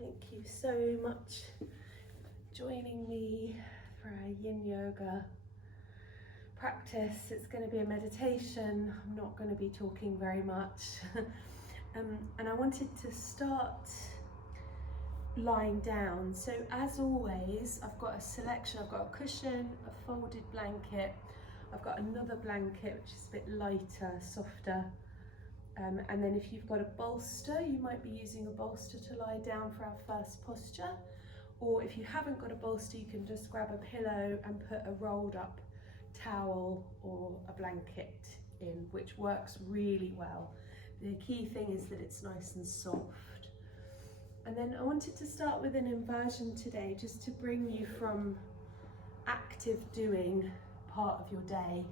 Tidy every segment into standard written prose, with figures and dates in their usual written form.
Thank you so much for joining me for a Yin Yoga practice. It's going to be a meditation. I'm not going to be talking very much. And I wanted to start lying down. So as always, I've got a selection. I've got a cushion, a folded blanket. I've got another blanket which is a bit lighter, softer. And then if you've got a bolster, you might be using a bolster to lie down for our first posture. Or if you haven't got a bolster, you can just grab a pillow and put a rolled up towel or a blanket in, which works really well. The key thing is that it's nice and soft. And then I wanted to start with an inversion today, just to bring you from active doing part of your day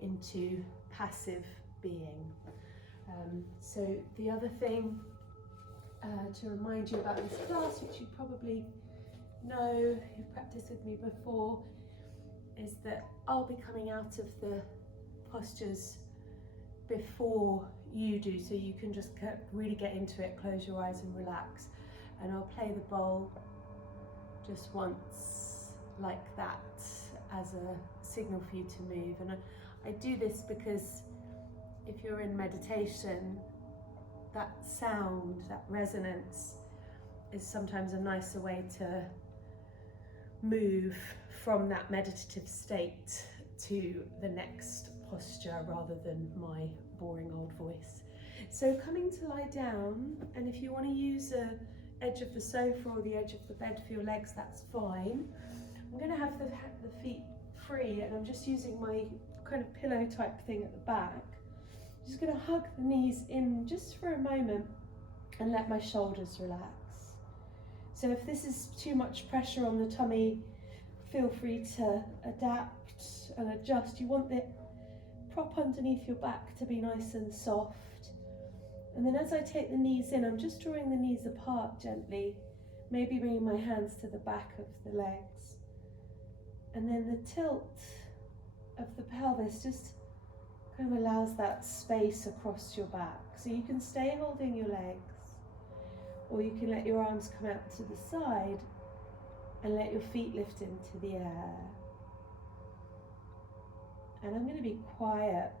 into passive being. So the other thing to remind you about this class, which you probably know, you've practiced with me before, is that I'll be coming out of the postures before you do, so you can just really get into it, close your eyes and relax. And I'll play the bowl just once like that as a signal for you to move. And I do this because if you're in meditation, that sound, that resonance is sometimes a nicer way to move from that meditative state to the next posture rather than my boring old voice. So coming to lie down, and if you want to use the edge of the sofa or the edge of the bed for your legs, that's fine. I'm going to have the feet free, and I'm just using my kind of pillow type thing at the back. I'm just going to hug the knees in just for a moment and let my shoulders relax. So if this is too much pressure on the tummy, feel free to adapt and adjust. You want the prop underneath your back to be nice and soft. And then as I take the knees in, I'm just drawing the knees apart gently, maybe bringing my hands to the back of the legs. And then the tilt of the pelvis just kind of allows that space across your back. So you can stay holding your legs, or you can let your arms come out to the side and let your feet lift into the air. And I'm going to be quiet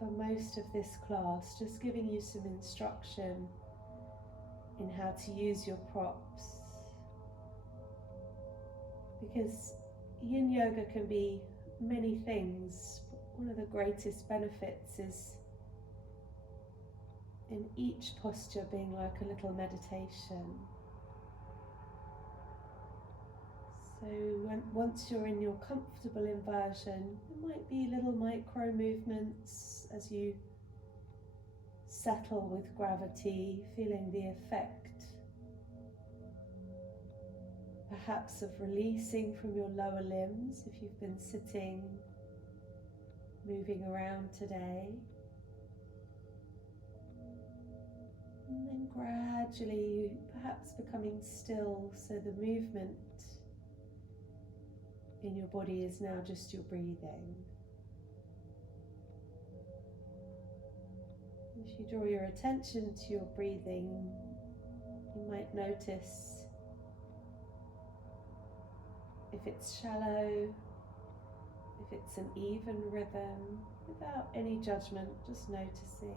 for most of this class, just giving you some instruction in how to use your props. Because Yin Yoga can be many things. One of the greatest benefits is in each posture being like a little meditation. So once you're in your comfortable inversion, there might be little micro movements as you settle with gravity, feeling the effect, perhaps of releasing from your lower limbs if you've been sitting, moving around today. And then gradually, perhaps becoming still, so the movement in your body is now just your breathing. If you draw your attention to your breathing, you might notice if it's shallow, if it's an even rhythm, without any judgment, just noticing.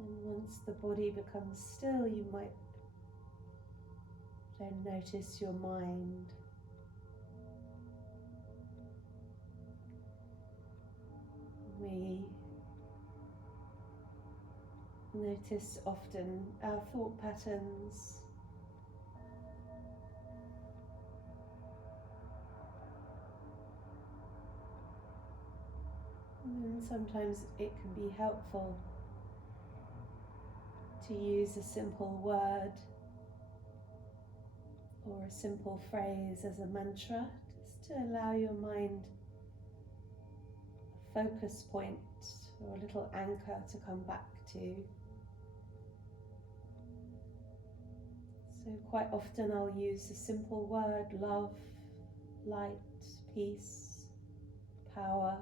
And once the body becomes still, you might then notice your mind. We notice often our thought patterns, and sometimes it can be helpful to use a simple word or a simple phrase as a mantra, just to allow your mind a focus point or a little anchor to come back to. So quite often I'll use a simple word: love, light, peace, power,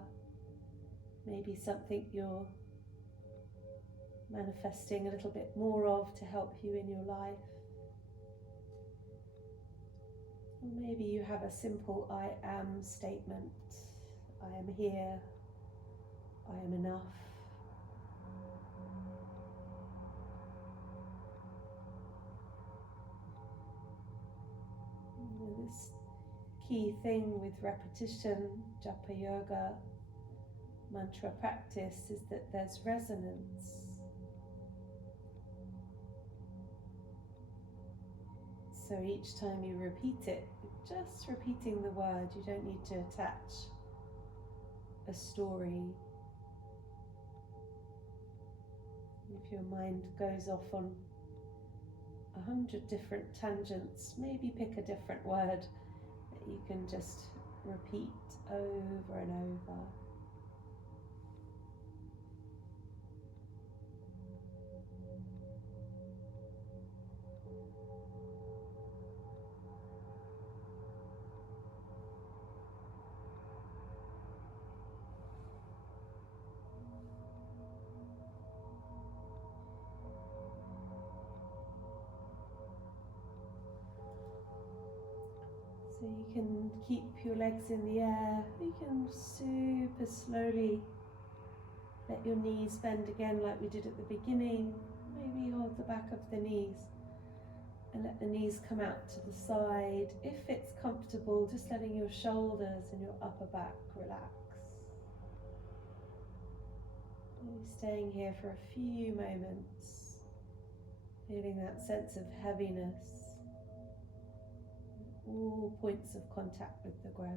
maybe something you're manifesting a little bit more of to help you in your life. Or maybe you have a simple I am statement: I am here, I am enough. And this key thing with repetition, japa yoga, mantra practice, is that there's resonance. So each time you repeat it, you're just repeating the word. You don't need to attach a story. If your mind goes off on 100 different tangents, maybe pick a different word that you can just repeat over and over. So you can keep your legs in the air. You can super slowly let your knees bend again like we did at the beginning. Maybe hold the back of the knees and let the knees come out to the side. If it's comfortable, just letting your shoulders and your upper back relax. Maybe staying here for a few moments, feeling that sense of heaviness. All points of contact with the ground.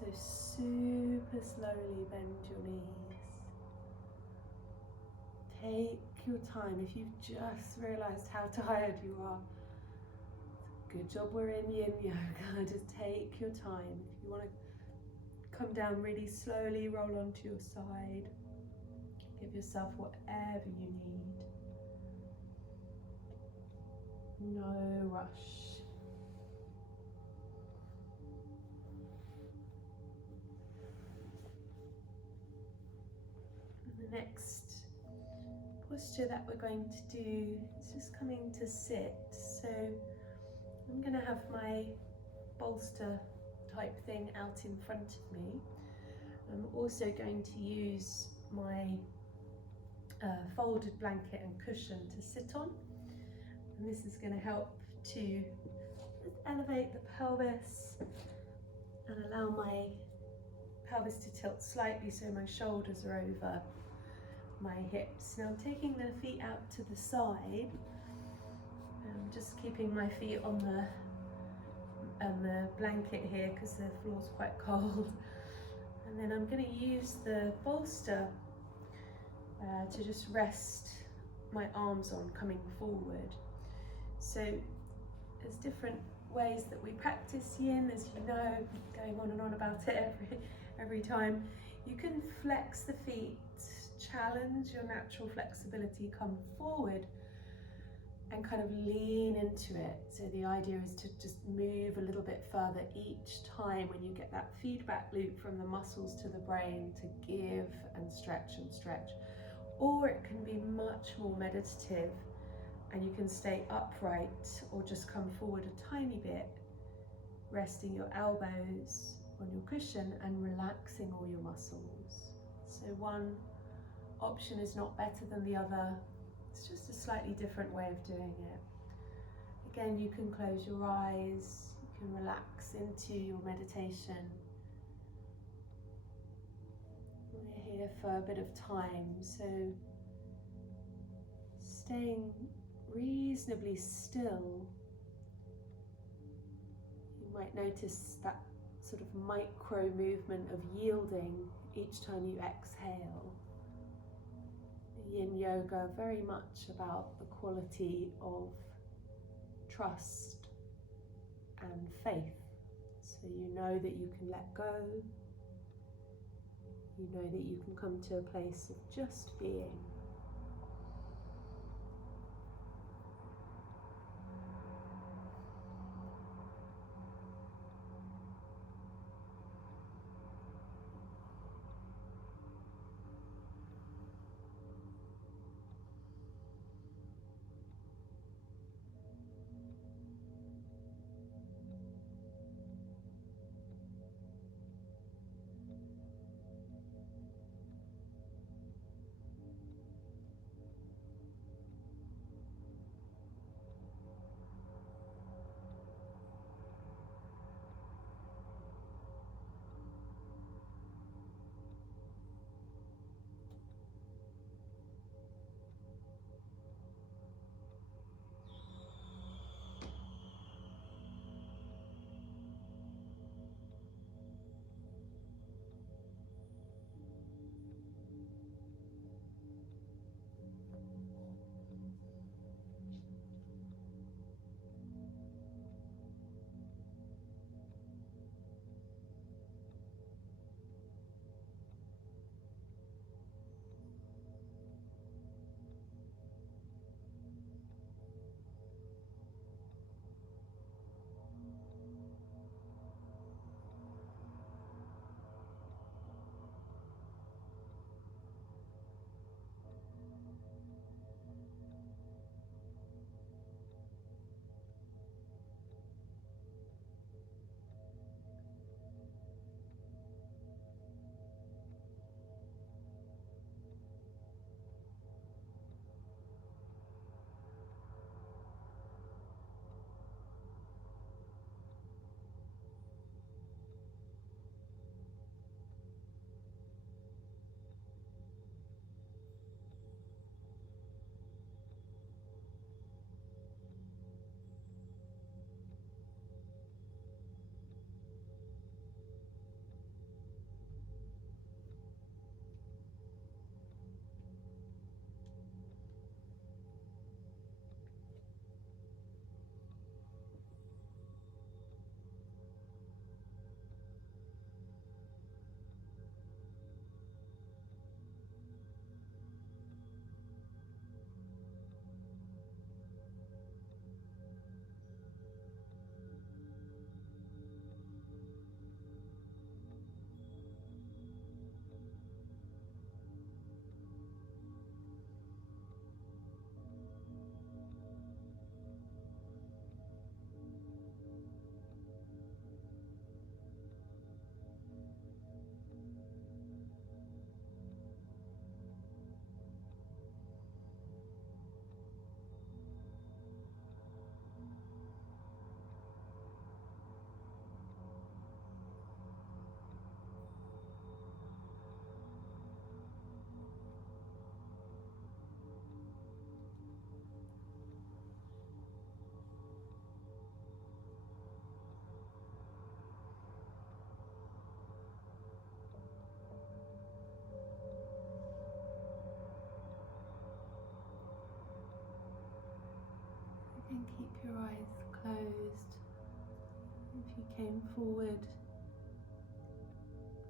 So super slowly bend your knees. Take your time. If you've just realised how tired you are, good job we're in Yin Yoga. Just take your time. If you want to come down really slowly, roll onto your side. Give yourself whatever you need. No rush. The next posture that we're going to do is just coming to sit. So I'm going to have my bolster type thing out in front of me. I'm also going to use my folded blanket and cushion to sit on, and this is going to help to elevate the pelvis and allow my pelvis to tilt slightly so my shoulders are over my hips. Now I'm taking the feet out to the side. I'm just keeping my feet on the blanket here because the floor's quite cold. And then I'm going to use the bolster to just rest my arms on, coming forward. So there's different ways that we practice Yin, as you know, going on and on about it every time. You can flex the feet, challenge your natural flexibility, come forward and kind of lean into it. So the idea is to just move a little bit further each time when you get that feedback loop from the muscles to the brain to give and stretch and stretch. Or it can be much more meditative and you can stay upright or just come forward a tiny bit, resting your elbows on your cushion and relaxing all your muscles. So one option is not better than the other. It's just a slightly different way of doing it. Again, you can close your eyes, you can relax into your meditation. We're here for a bit of time, so staying reasonably still. You might notice that sort of micro movement of yielding each time you exhale. Yin yoga, very much about the quality of trust and faith. So you know that you can let go. You know that you can come to a place of just being. And keep your eyes closed. If you came forward,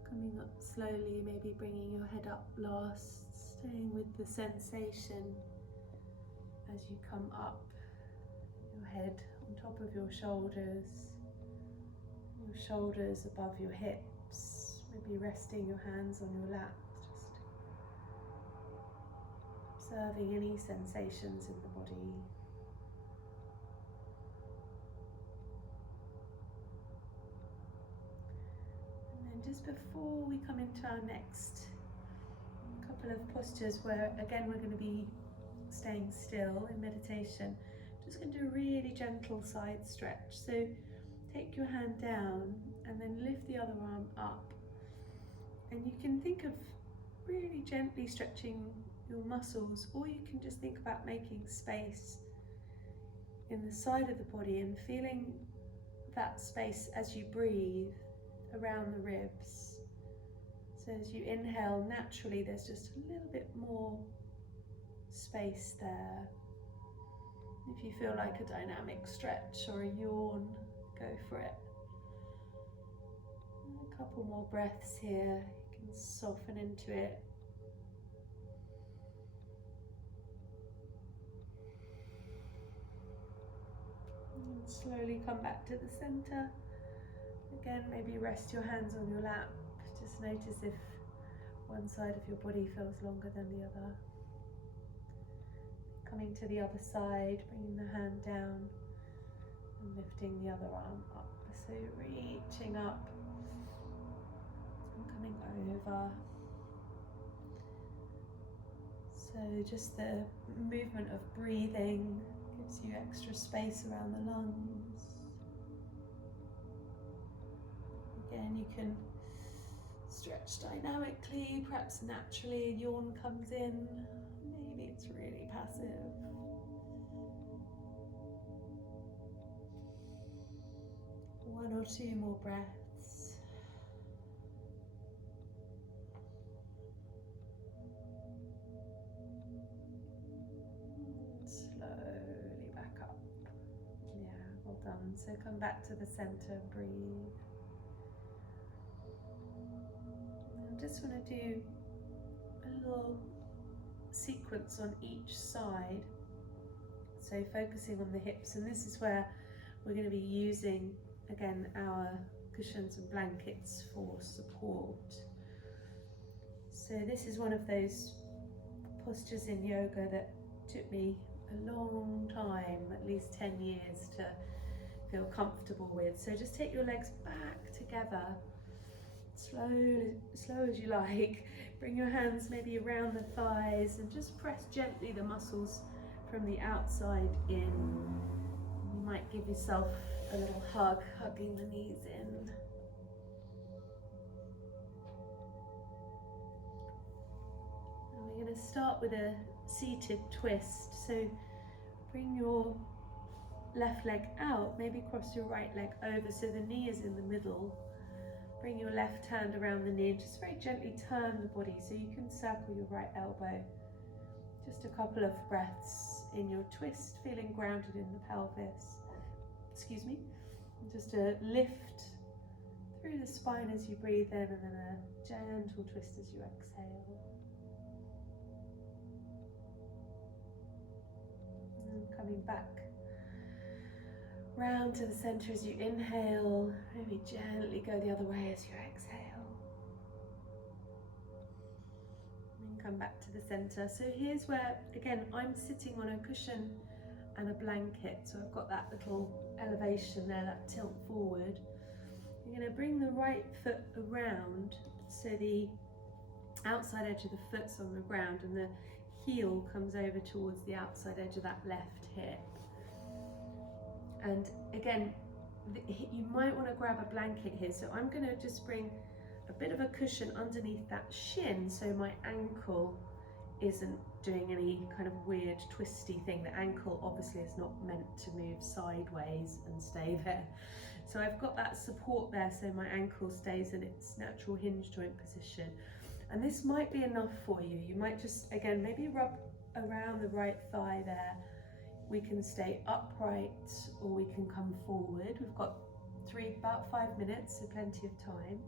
coming up slowly, maybe bringing your head up last, staying with the sensation as you come up, your head on top of your shoulders above your hips, maybe resting your hands on your lap, just observing any sensations in the body. And then just before we come into our next couple couple of postures where again we're going to be staying still in meditation. Just going to do a really gentle side stretch. So take your hand down and then lift the other arm up, and you can think of really gently stretching your muscles, or you can just think about making space in the side of the body and feeling that space as you breathe around the ribs. So as you inhale, naturally there's just a little bit more space there. If you feel like a dynamic stretch or a yawn, go for it. A couple more breaths here, you can soften into it. And slowly come back to the center. Again, maybe rest your hands on your lap. Just notice if one side of your body feels longer than the other. Coming to the other side, bringing the hand down and lifting the other arm up. So reaching up and coming over. So just the movement of breathing gives you extra space around the lungs. Again, you can stretch dynamically, perhaps naturally a yawn comes in. Maybe it's really passive. One or two more breaths. And slowly back up. Yeah, well done. So come back to the center, breathe. I just want to do a little sequence on each side, so focusing on the hips, and this is where we're going to be using again our cushions and blankets for support. So this is one of those postures in yoga that took me a long time, at least 10 years, to feel comfortable with. So just take your legs back together, slow as you like. Bring your hands maybe around the thighs and just press gently the muscles from the outside in. You might give yourself a little hug, hugging the knees in. And we're going to start with a seated twist. So bring your left leg out, maybe cross your right leg over so the knee is in the middle. Bring your left hand around the knee and just very gently turn the body so you can circle your right elbow. Just a couple of breaths in your twist, feeling grounded in the pelvis. Excuse me. And just a lift through the spine as you breathe in, and then a gentle twist as you exhale. And coming back round to the center as you inhale, maybe gently go the other way as you exhale. And then come back to the center. So here's where, again, I'm sitting on a cushion and a blanket. So I've got that little elevation there, that tilt forward. You're going to bring the right foot around so the outside edge of the foot's on the ground and the heel comes over towards the outside edge of that left hip. And again, you might want to grab a blanket here. So I'm going to just bring a bit of a cushion underneath that shin so my ankle isn't doing any kind of weird twisty thing. The ankle obviously is not meant to move sideways and stay there. So I've got that support there so my ankle stays in its natural hinge joint position. And this might be enough for you. You might just, again, maybe rub around the right thigh there. We can stay upright or we can come forward. We've got about 5 minutes, so plenty of time.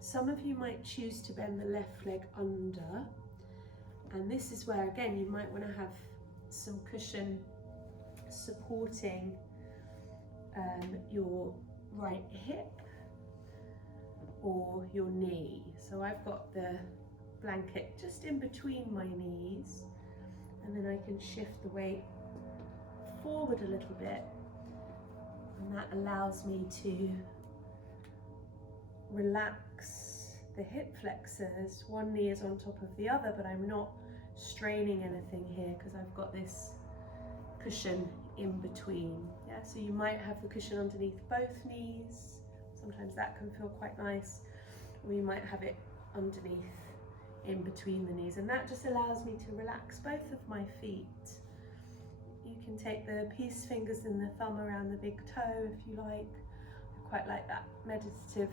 Some of you might choose to bend the left leg under. And this is where, again, you might want to have some cushion supporting your right hip or your knee. So I've got the blanket just in between my knees, and then I can shift the weight forward a little bit, and that allows me to relax the hip flexors. One knee is on top of the other, but I'm not straining anything here because I've got this cushion in between. Yeah, so you might have the cushion underneath both knees. Sometimes that can feel quite nice. Or you might have it underneath in between the knees, and that just allows me to relax both of my feet. You can take the peace fingers and the thumb around the big toe if you like. I quite like that meditative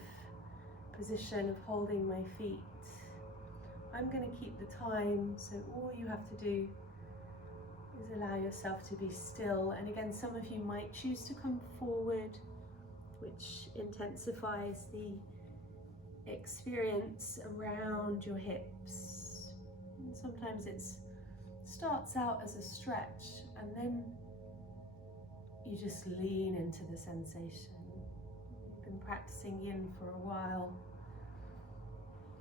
position of holding my feet. I'm going to keep the time, so all you have to do is allow yourself to be still. And again, some of you might choose to come forward, which intensifies the experience around your hips. And sometimes it starts out as a stretch and then you just lean into the sensation. You've been practicing Yin for a while.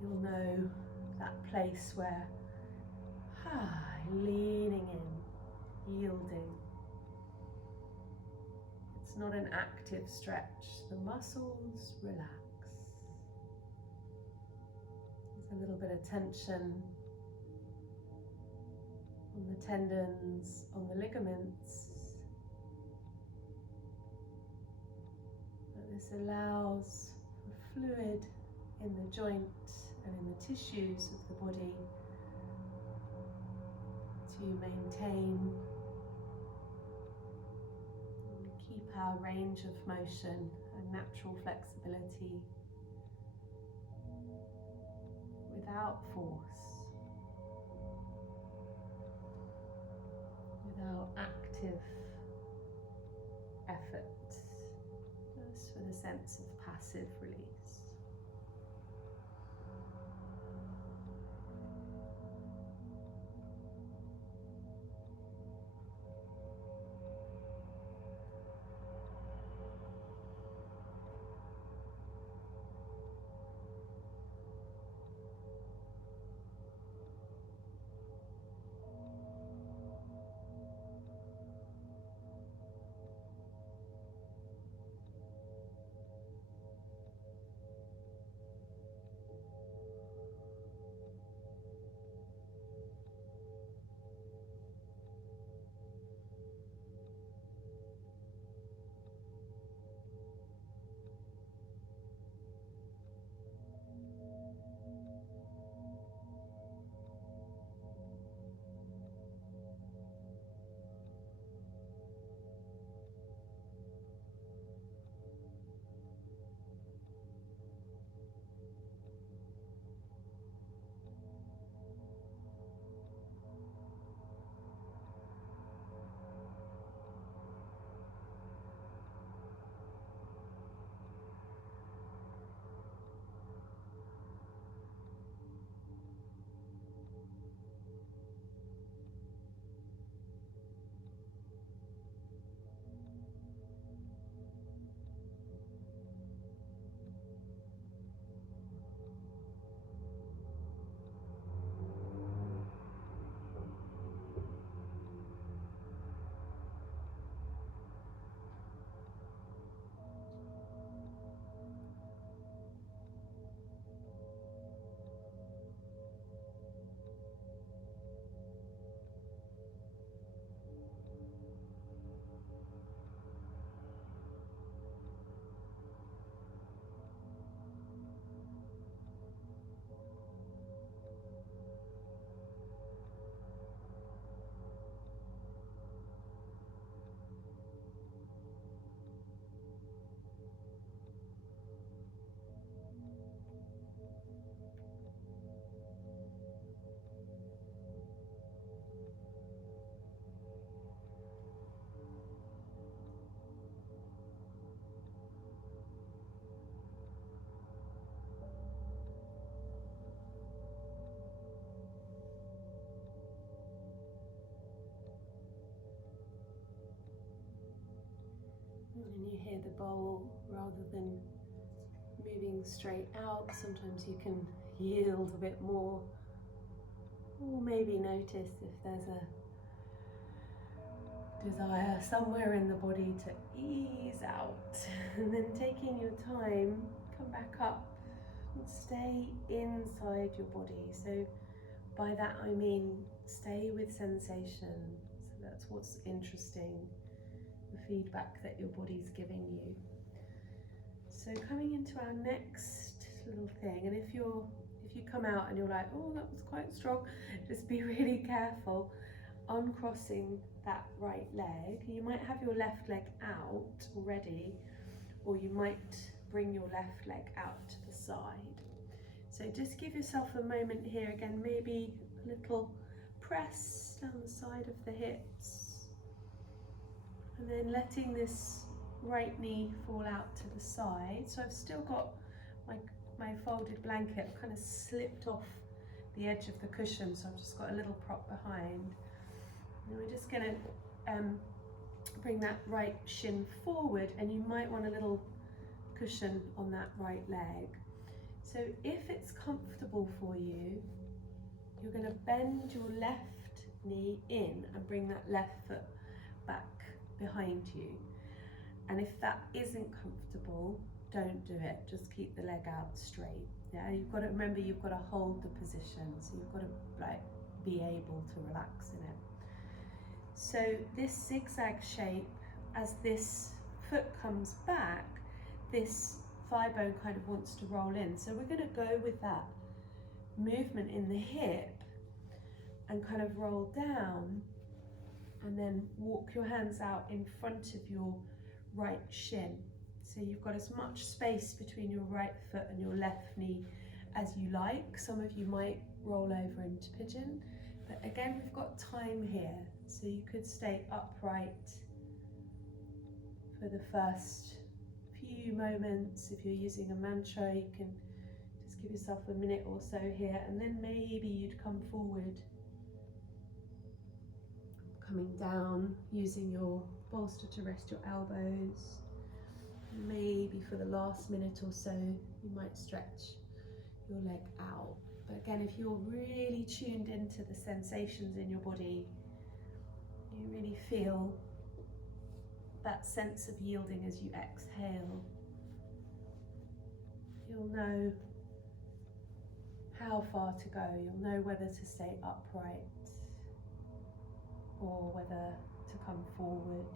You'll know that place where leaning in, yielding. It's not an active stretch. The muscles relax. There's a little bit of tension on the tendons, on the ligaments. But this allows for fluid in the joint and in the tissues of the body to maintain and keep our range of motion and natural flexibility without force, without active effort, just for the sense of passive release. And you hear the bowl rather than moving straight out. Sometimes you can yield a bit more, or maybe notice if there's a desire somewhere in the body to ease out. And then taking your time, come back up And stay inside your body. So by that I mean stay with sensation. So that's what's interesting, the feedback that your body's giving you. So coming into our next little thing, and if you come out and you're like, oh, that was quite strong, just be really careful. Uncrossing that right leg, you might have your left leg out already, or you might bring your left leg out to the side. So just give yourself a moment here again, maybe a little press down the side of the hips, and then letting this right knee fall out to the side. So I've still got my folded blanket kind of slipped off the edge of the cushion, so I've just got a little prop behind. And we're just going to bring that right shin forward, and you might want a little cushion on that right leg. So if it's comfortable for you, you're going to bend your left knee in and bring that left foot back behind you. And if that isn't comfortable, don't do it. Just keep the leg out straight. Yeah, you've got to remember, you've got to hold the position, so you've got to be able to relax in it. So this zigzag shape, as this foot comes back, this thigh bone kind of wants to roll in. So we're going to go with that movement in the hip and kind of roll down, and then walk your hands out in front of your right shin. So you've got as much space between your right foot and your left knee as you like. Some of you might roll over into pigeon, but again, we've got time here. So you could stay upright for the first few moments. If you're using a mantra, you can just give yourself a minute or so here, and then maybe you'd come forward, coming down, using your bolster to rest your elbows. Maybe for the last minute or so, you might stretch your leg out. But again, if you're really tuned into the sensations in your body, you really feel that sense of yielding as you exhale. You'll know how far to go. You'll know whether to stay upright or whether to come forward.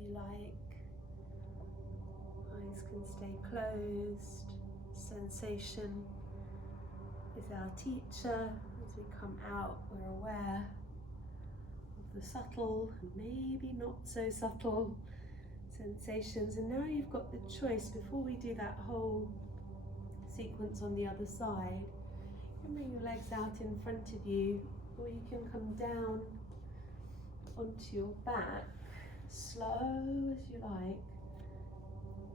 you like. Eyes can stay closed. Sensation is our teacher. As we come out, we're aware of the subtle and maybe not so subtle sensations. And now you've got the choice, before we do that whole sequence on the other side, you can bring your legs out in front of you, or you can come down onto your back, slow as you like,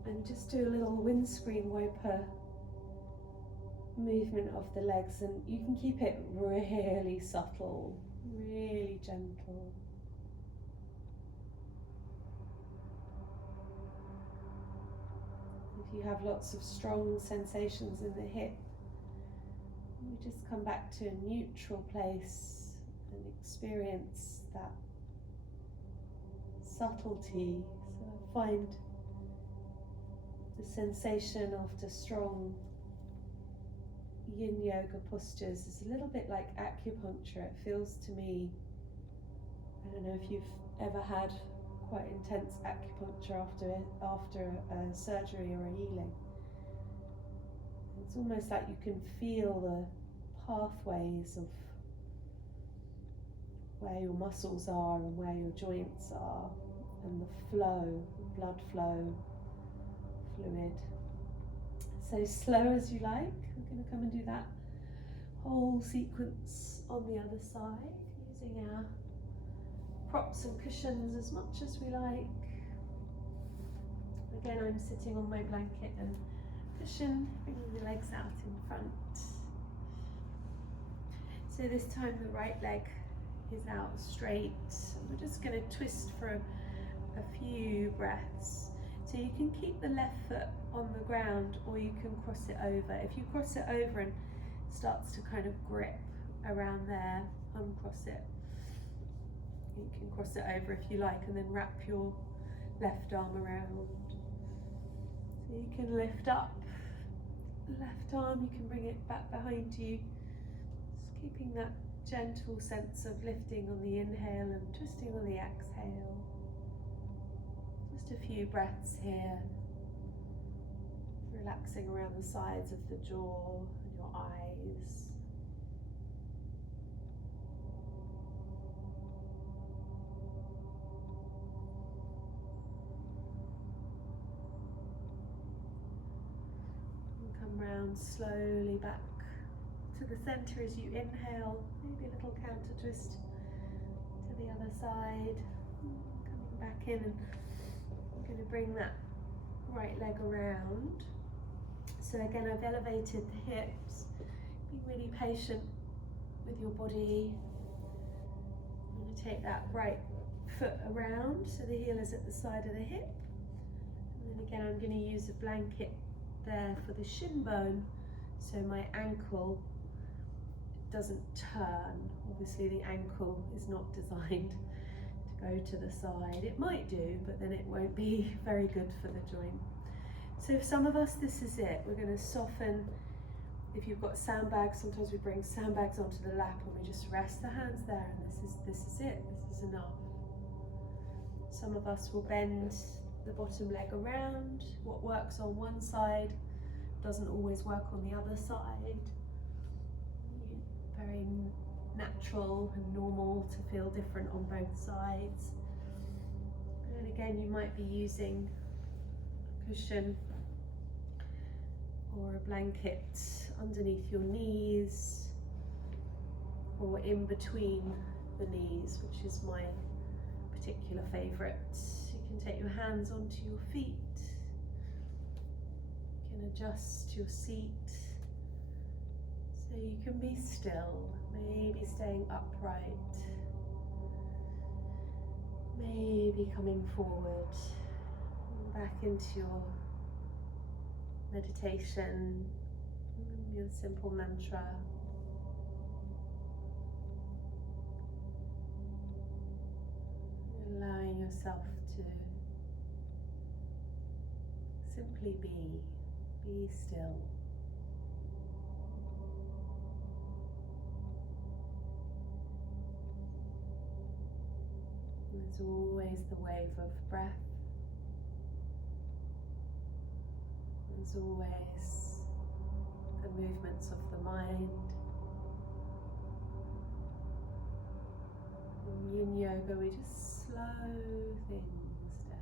and just do a little windscreen wiper movement of the legs, and you can keep it really subtle, really gentle. If you have lots of strong sensations in the hip, you just come back to a neutral place and experience that subtlety. So I find the sensation after strong Yin yoga postures is a little bit like acupuncture. It feels to me, I don't know if you've ever had quite intense acupuncture after a surgery or a healing. It's almost like you can feel the pathways of where your muscles are and where your joints are, and the flow, blood flow, fluid. So slow as you like. We're going to come and do that whole sequence on the other side, using our props and cushions as much as we like. Again, I'm sitting on my blanket and cushion, bringing the legs out in front. So this time the right leg is out straight. We're just going to twist for a few breaths. So you can keep the left foot on the ground, or you can cross it over. If you cross it over and it starts to kind of grip around there, uncross it. You can cross it over if you like, and then wrap your left arm around. So you can lift up the left arm, you can bring it back behind you. Just keeping that gentle sense of lifting on the inhale and twisting on the exhale. Just a few breaths here, relaxing around the sides of the jaw and your eyes. And come round slowly back to the center as you inhale, maybe a little counter twist to the other side. Coming back in, and I'm going to bring that right leg around. So again, I've elevated the hips. Be really patient with your body. I'm going to take that right foot around so the heel is at the side of the hip. And then again, I'm going to use a blanket there for the shin bone, so my ankle doesn't turn. Obviously the ankle is not designed to go to the side. It might do, but then it won't be very good for the joint. So for some of us, this is it. We're going to soften. If you've got sandbags, sometimes we bring sandbags onto the lap and we just rest the hands there, and this is it. This is enough. Some of us will bend the bottom leg around. What works on one side doesn't always work on the other side. Very natural and normal to feel different on both sides. And again, you might be using a cushion or a blanket underneath your knees or in between the knees, which is my particular favourite. You can take your hands onto your feet. You can adjust your seat so you can be still, maybe staying upright, maybe coming forward, back into your meditation, your simple mantra. Allowing yourself to simply be still. There's always the wave of breath as always, the movements of the mind. In Yin Yoga, we just slow things down.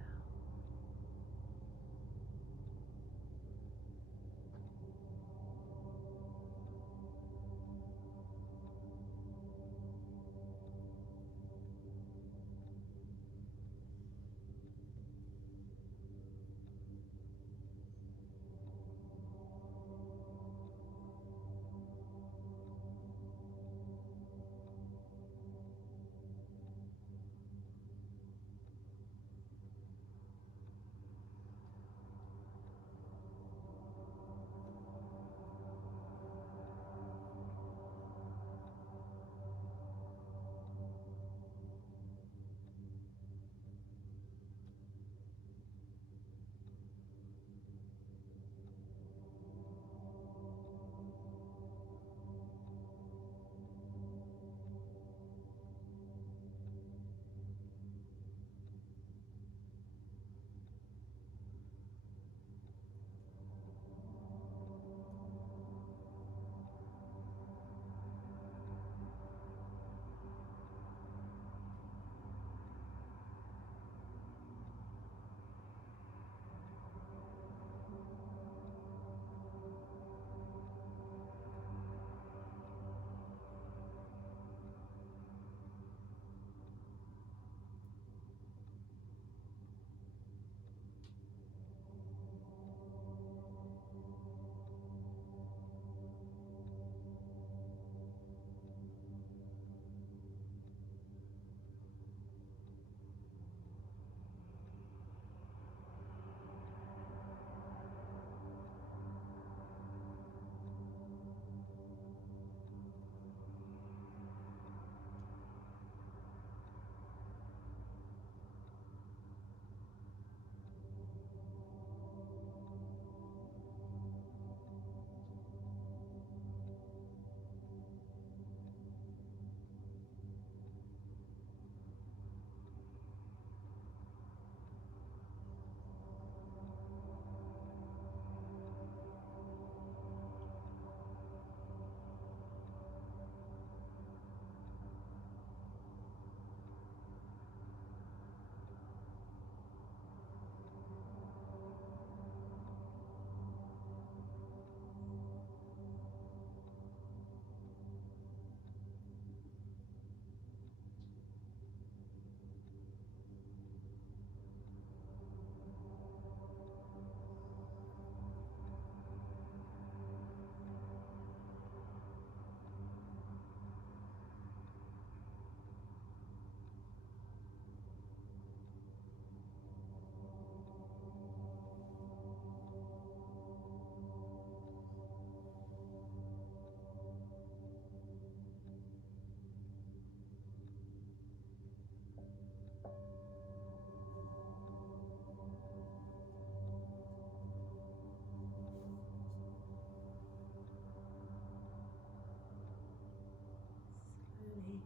Slowly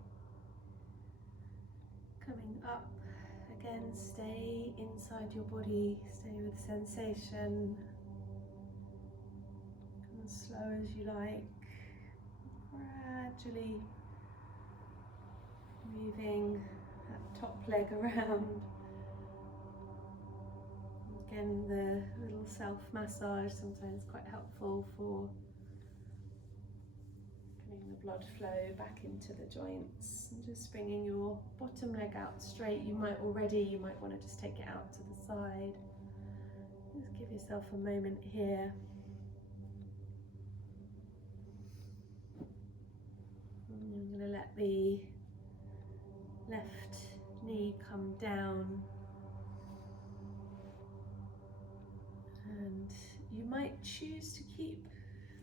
coming up again, stay inside your body, stay with sensation. Come as slow as you like, gradually moving that top leg around. Again, the little self-massage sometimes quite helpful for getting the blood flow back into the joints. And just bringing your bottom leg out straight. You might want to just take it out to the side. Just give yourself a moment here. And I'm going to let the left knee come down. And you might choose to keep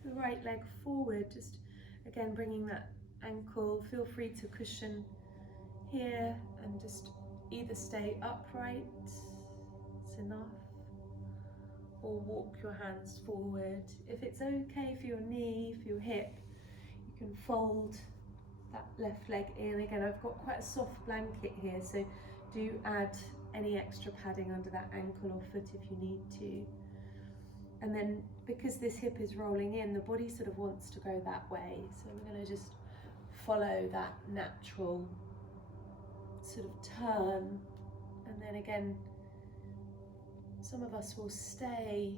the right leg forward, just again bringing that ankle. Feel free to cushion here and just either stay upright, it's enough, or walk your hands forward. If it's okay for your knee, for your hip, you can fold that left leg in. Again, I've got quite a soft blanket here, so do add any extra padding under that ankle or foot if you need to. And then because this hip is rolling in, the body sort of wants to go that way. So we're going to just follow that natural sort of turn. And then again, some of us will stay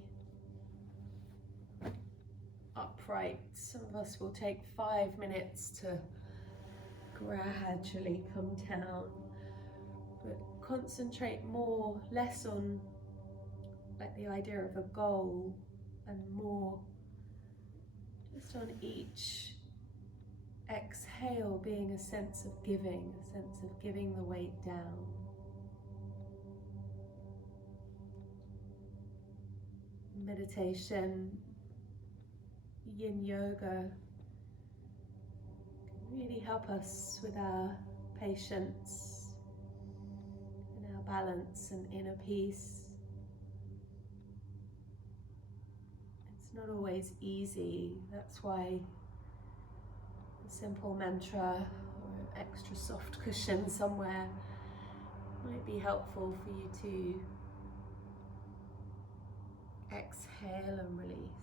upright. Some of us will take 5 minutes to gradually come down. But concentrate less on like the idea of a goal and more just on each exhale being a sense of giving the weight down. Meditation, yin yoga can really help us with our patience and our balance and inner peace. It's not always easy. That's why a simple mantra or an extra soft cushion somewhere might be helpful for you to exhale and release.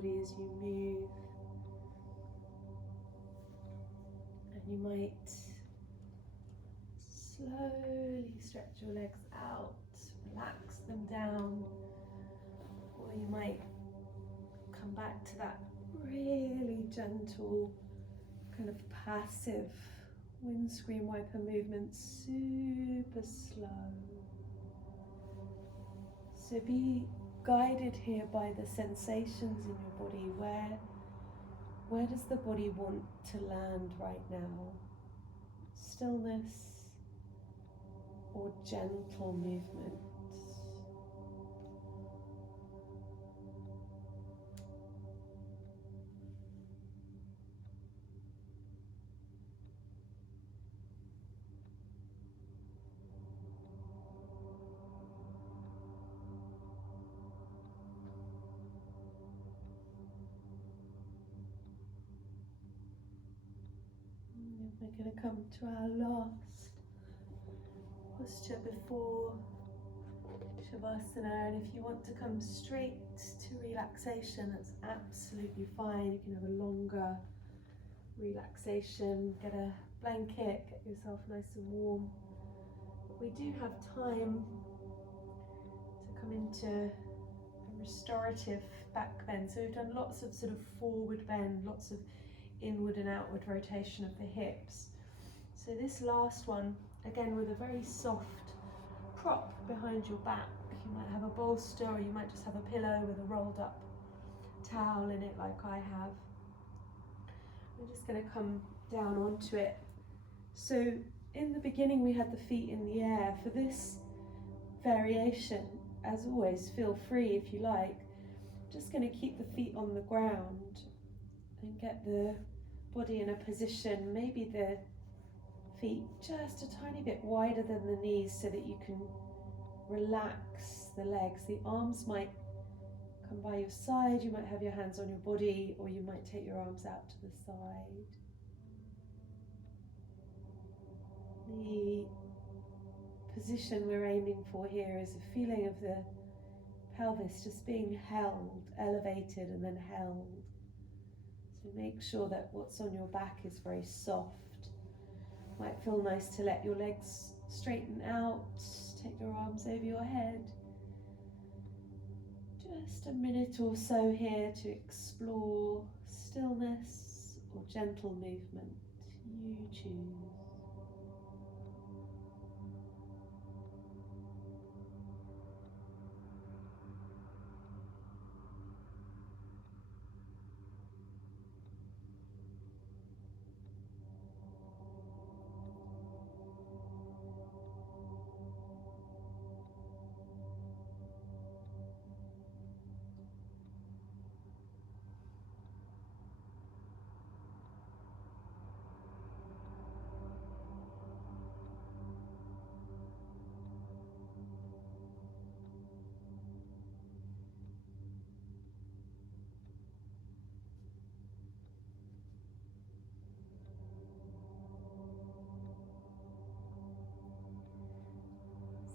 body as you move. And you might slowly stretch your legs out, relax them down, or you might come back to that really gentle, kind of passive windscreen wiper movement, super slow. So be guided here by the sensations in your body. Where does the body want to land right now? Stillness or gentle movement? We're going to come to our last posture before Shavasana, and if you want to come straight to relaxation, that's absolutely fine. You can have a longer relaxation, get a blanket, get yourself nice and warm. But we do have time to come into a restorative back bend. So we've done lots of sort of forward bend, lots of inward and outward rotation of the hips. So this last one, again with a very soft prop behind your back. You might have a bolster, or you might just have a pillow with a rolled up towel in it like I have. I'm just going to come down onto it. So in the beginning we had the feet in the air. For this variation, as always, feel free if you like. Just going to keep the feet on the ground and get the body in a position, maybe the feet just a tiny bit wider than the knees so that you can relax the legs. The arms might come by your side, you might have your hands on your body, or you might take your arms out to the side. The position we're aiming for here is a feeling of the pelvis just being held, elevated and then held. So make sure that what's on your back is very soft. Might feel nice to let your legs straighten out, take your arms over your head. Just a minute or so here to explore stillness or gentle movement. You choose.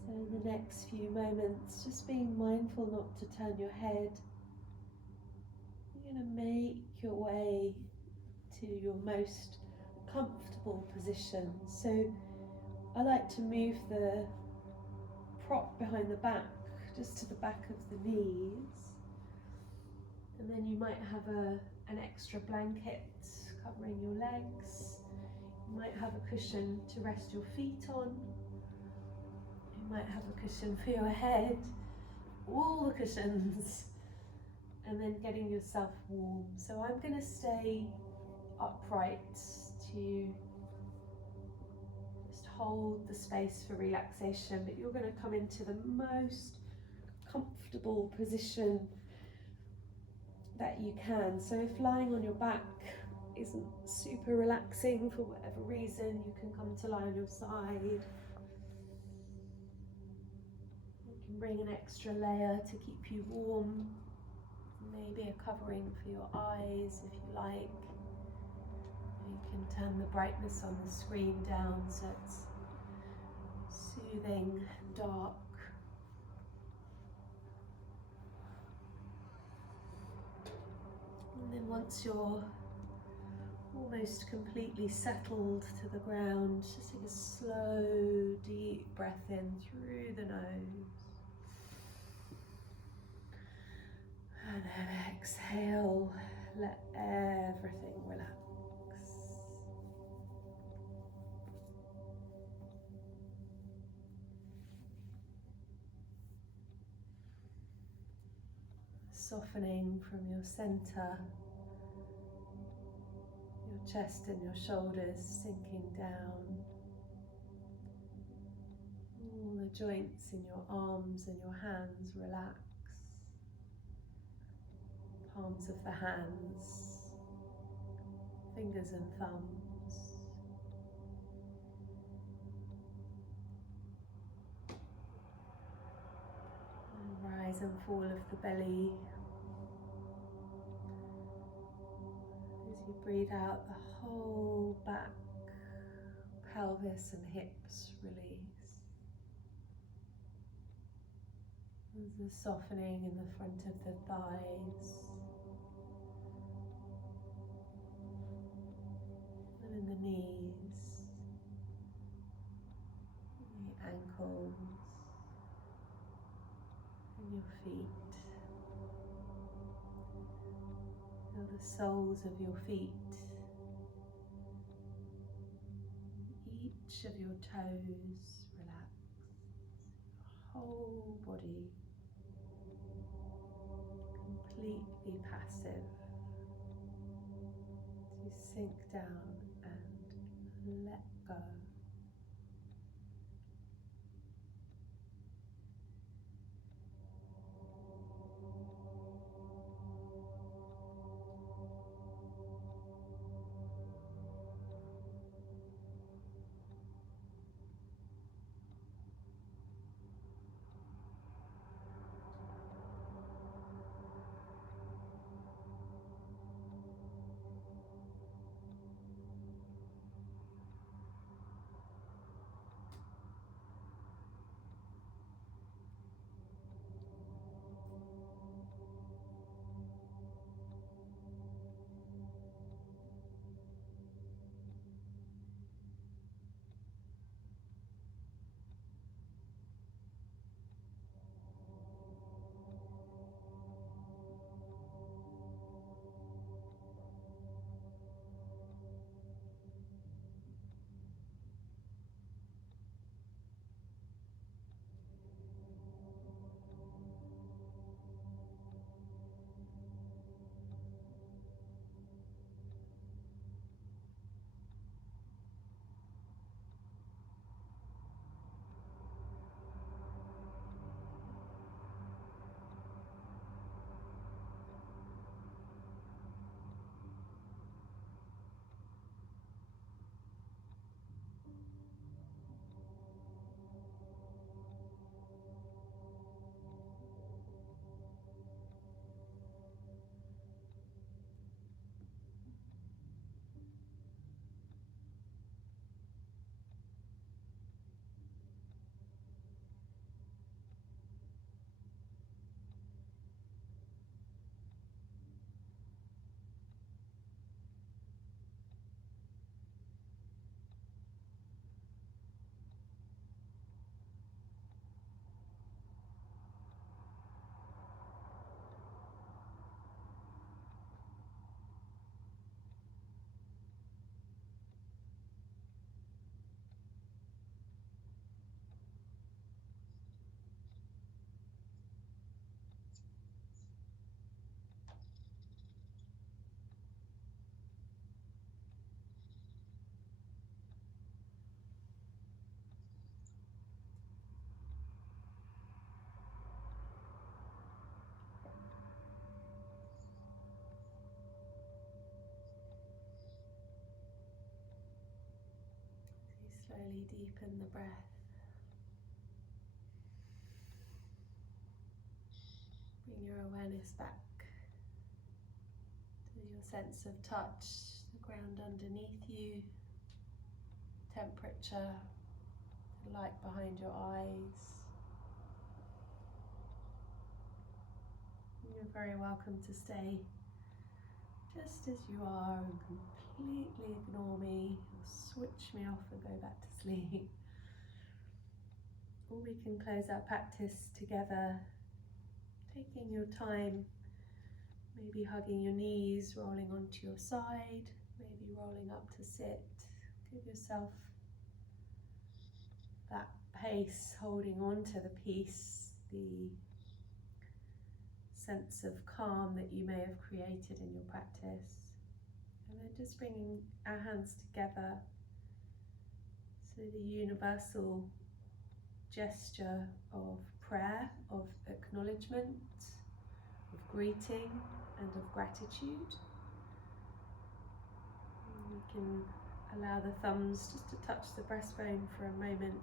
So in the next few moments, just being mindful not to turn your head. You're going to make your way to your most comfortable position. So I like to move the prop behind the back just to the back of the knees. And then you might have an extra blanket covering your legs. You might have a cushion to rest your feet on. You might have a cushion for your head, all the cushions, and then getting yourself warm. So I'm going to stay upright to just hold the space for relaxation, but you're going to come into the most comfortable position that you can. So if lying on your back isn't super relaxing for whatever reason, you can come to lie on your side. You can bring an extra layer to keep you warm, maybe a covering for your eyes if you like. You can turn the brightness on the screen down so it's soothing, dark. once you're almost completely settled to the ground, just take a slow, deep breath in through the nose. And then exhale, let everything relax. Softening from your center, your chest and your shoulders sinking down. All the joints in your arms and your hands relax. Palms of the hands, fingers and thumbs. And rise and fall of the belly. As you breathe out, the whole back, pelvis and hips release. There's a softening in the front of the thighs and in the knees, and the ankles, and your feet. Feel the soles of your feet, each of your toes relax, your whole body completely passive, to sink down and let go. Slowly deepen the breath. Bring your awareness back to your sense of touch, the ground underneath you, temperature, the light behind your eyes. You're very welcome to stay just as you are, and completely ignore me, or switch me off and go back to sleep. Or we can close our practice together, taking your time, maybe hugging your knees, rolling onto your side, maybe rolling up to sit. Give yourself that pace, holding on to the peace, the sense of calm that you may have created in your practice. And then just bringing our hands together, so the universal gesture of prayer, of acknowledgement, of greeting and of gratitude. And we can allow the thumbs just to touch the breastbone for a moment,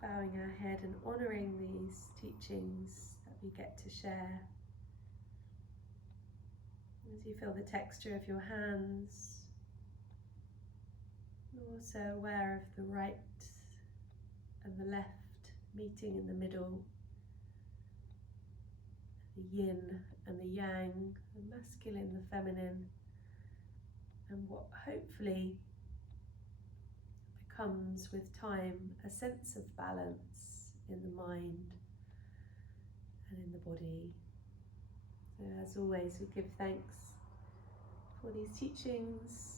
bowing our head and honouring these teachings that we get to share. As you feel the texture of your hands, you're also aware of the right and the left meeting in the middle, the yin and the yang, the masculine, the feminine, and what hopefully becomes with time a sense of balance in the mind and in the body. So as always, we give thanks for these teachings,